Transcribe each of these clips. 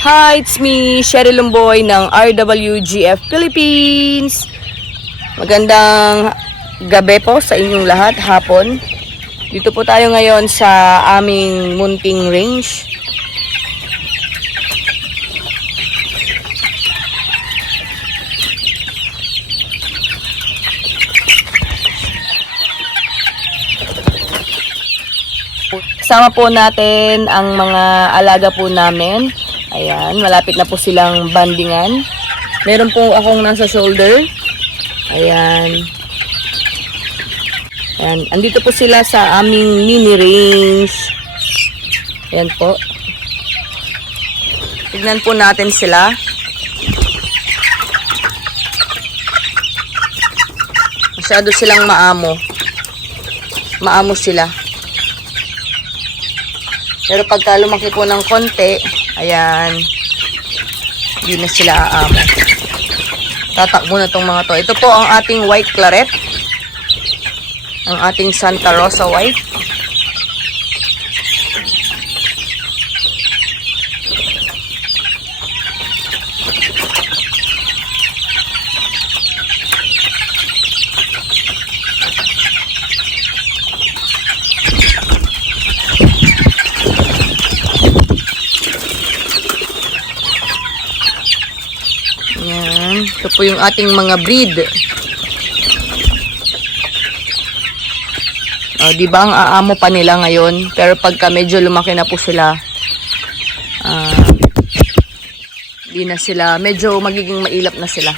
Hi, it's me, Sherry Lumboy ng RWGF Philippines. Magandang gabi po sa inyong lahat, hapon. Dito po tayo ngayon sa aming munting range. Kasama po natin ang mga alaga po namin. Ayan, malapit na po silang bandingan. Meron po akong nasa shoulder. Ayan. Ayan, andito po sila sa aming mini range. Ayan po. Tignan po natin sila. Masyado silang maamo. Maamo sila. Pero pagka lumaki po ng konti, ayan, hindi na sila aamo. Tatakbo na tong mga to. Ito po ang ating white claret. Ang ating Santa Rosa white. Ito po yung ating mga breed. Oh, di ba ang aamo pa nila ngayon? Pero pagka medyo lumaki na po sila, ah, di na sila, medyo magiging mailap na sila.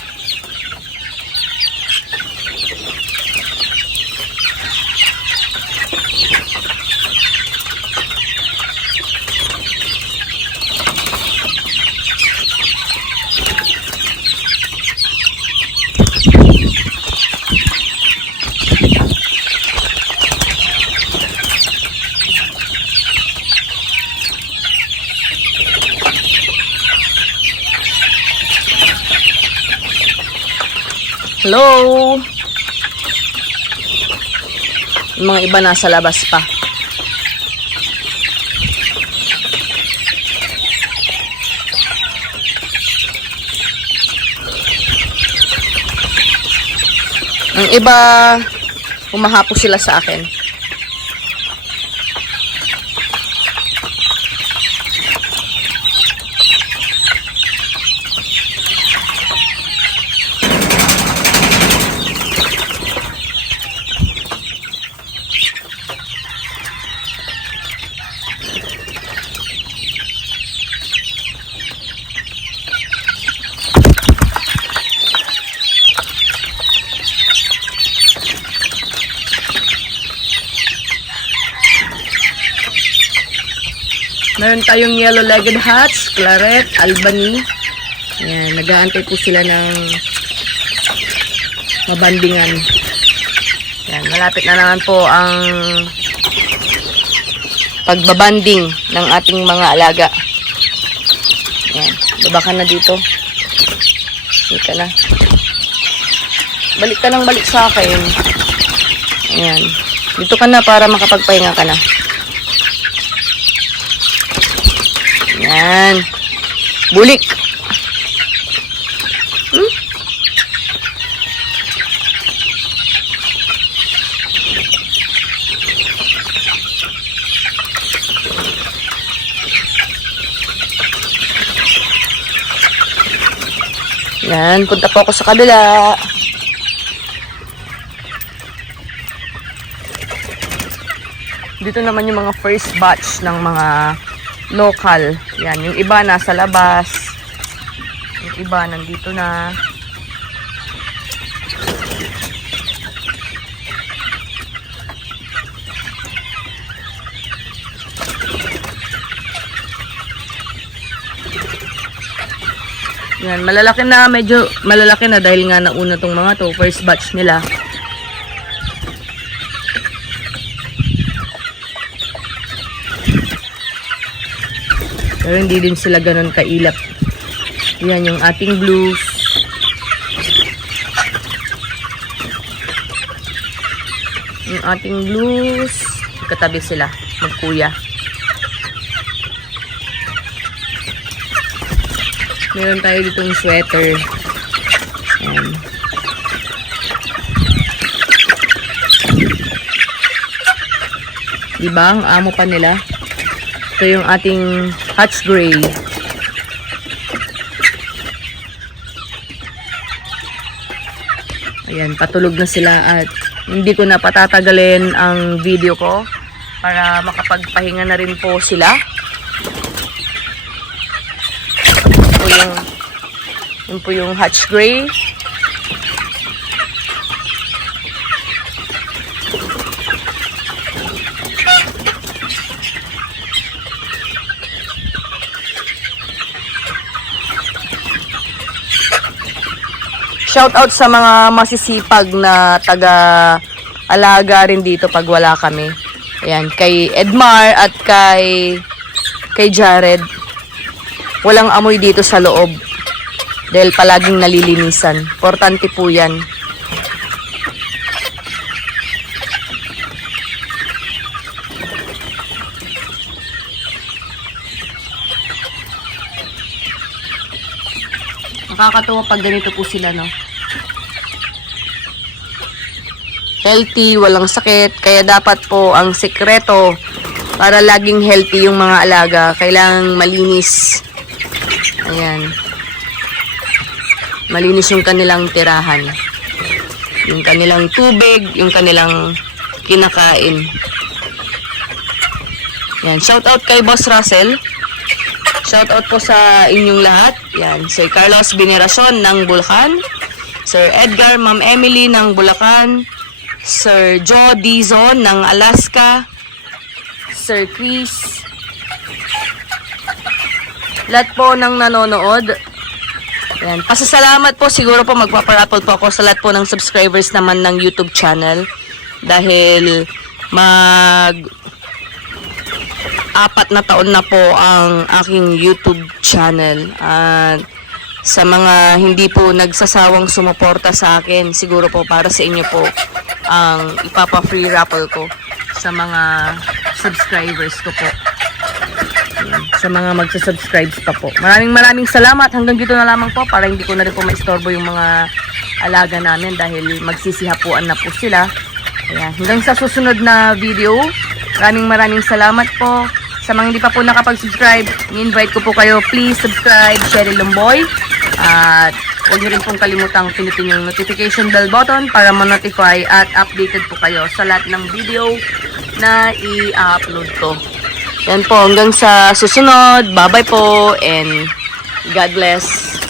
Hello? Yung mga iba nasa labas pa. Ang iba, humahapo sila sa akin. Meron tayong yellow-legged hats, claret, albany. Ayan, nag-aantay po sila ng mabandingan. Ayan, malapit na naman po ang pagbabanding ng ating mga alaga. Ayan, baba na dito. Balik ka na. Balik ka nang balik sa akin. Ayan. Dito ka na para makapagpahinga ka na. Yan. Bulik. Hmm? Yan, punta po ako sa kabila. Dito naman yung mga first batch ng mga local. Yan, yung iba nasa labas. Yung iba nandito na. Yan, malalaki na, medyo malalaki na dahil nga nauna tong mga to, first batch nila. Pero hindi din sila ganun kailap. Yan yung ating blues. Yung ating blues. Katabi sila. Magkuya. Meron tayo ditong sweater. Ayan. Diba? Ang amo pa nila. Ito yung ating Hutch Gray. Ayan, patulog na sila at hindi ko na patatagalin ang video ko para makapagpahinga na rin po sila. Po yung, yun po yung Hutch Gray. Shout out sa mga masisipag na taga alaga rin dito pag wala kami. Ayan, kay Edmar at kay kay Jared. Walang amoy dito sa loob. Dahil palaging nalilinisan. Importante po yan. Nakakatuwa pag ganito po sila, no? Healthy, walang sakit. Kaya dapat po ang sekreto para laging healthy yung mga alaga. Kailangang malinis. Ayan. Malinis yung kanilang tirahan. Yung kanilang tubig, yung kanilang kinakain. Yan. Shout out kay Boss Russell. Shout out po sa inyong lahat. Yan, Sir Carlos Binerason ng Bulacan. Sir Edgar, Ma'am Emily ng Bulacan. Sir Joe Dizon ng Alaska. Sir Chris. Lahat po ng nanonood. Yan. Pasasalamat po. Siguro po magpaparapol po ako sa lahat po ng subscribers naman ng YouTube channel. Dahil mag apat na taon na po ang aking YouTube channel. At sa mga hindi po nagsasawang sumuporta sa akin, siguro po para sa inyo po ang ipapa-free raffle ko sa mga subscribers ko po. Sa mga magsa-subscribe pa po. Maraming maraming salamat. Hanggang dito na lamang po para hindi ko na rin po maistorbo yung mga alaga namin dahil magsisihapuan na po sila. Ayan. Hanggang sa susunod na video, maraming maraming salamat po. Sa mga hindi pa po nakapag-subscribe, i-invite ko po kayo, please subscribe, Sherry Lumboy. At huwag niyo rin pong kalimutang pinutin yung notification bell button para ma-notify at updated po kayo sa lahat ng video na i-upload ko. Yan po, hanggang sa susunod. Bye-bye po and God bless.